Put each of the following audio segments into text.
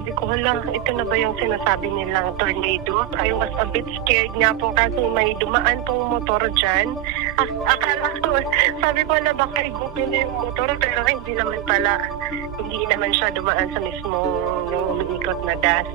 sabi ko, hala, ito na ba yung sinasabi nilang tornado? I was a bit scared nga po kasi may dumaan pong motor dyan. Akala ko, sabi ko na baka igupin na yung motor, pero hindi naman pala. Hindi naman siya dumaan sa mismong yung umiikot na dust.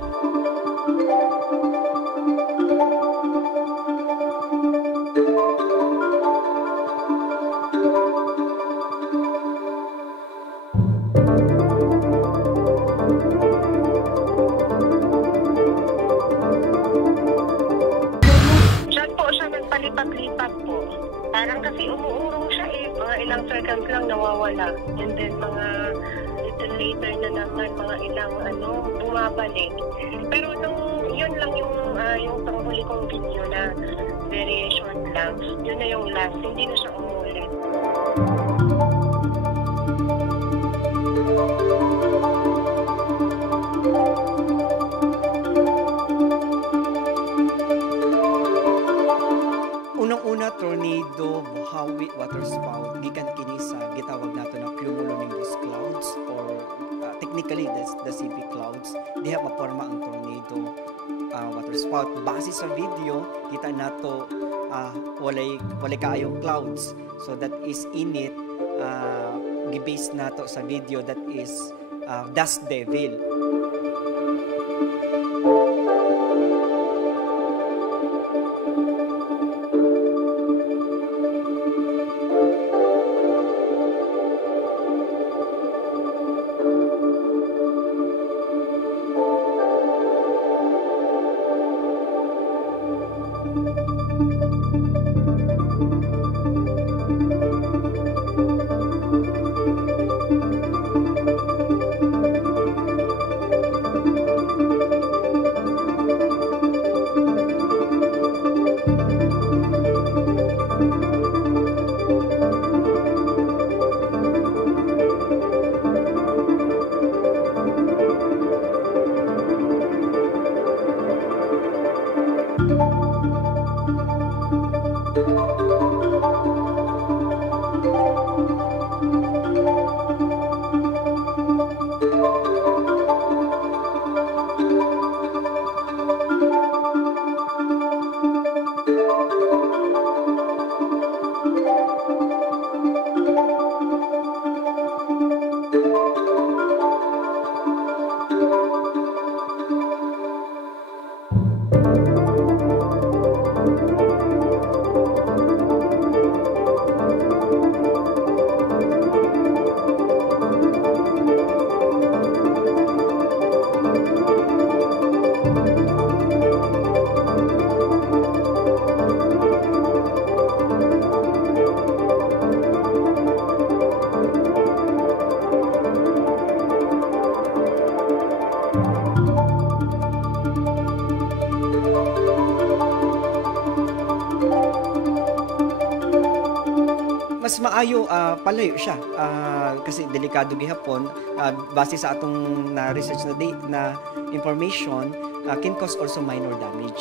Palipat-lipat po. Parang kasi umuurong siya mga ilang seconds lang nawawala. And then mga little later na naman, mga ilang bumabalik. Pero yun lang yung panghuli kong video na very short lang. Yun na yung last. Hindi na siya umuulit. Unang-una, tornado, buhawi, waterspout, gikan kini sa gitawag nato na cumulonimbus clouds or technically the CV clouds. Diha maporma ang tornado, waterspout. Base sa video, kita nato walay kaayong clouds. So that is init, gibase nato sa video that is dust devil. Mas maayo palayo siya kasi delikado gihapon base sa atong na research na information can cause also minor damage.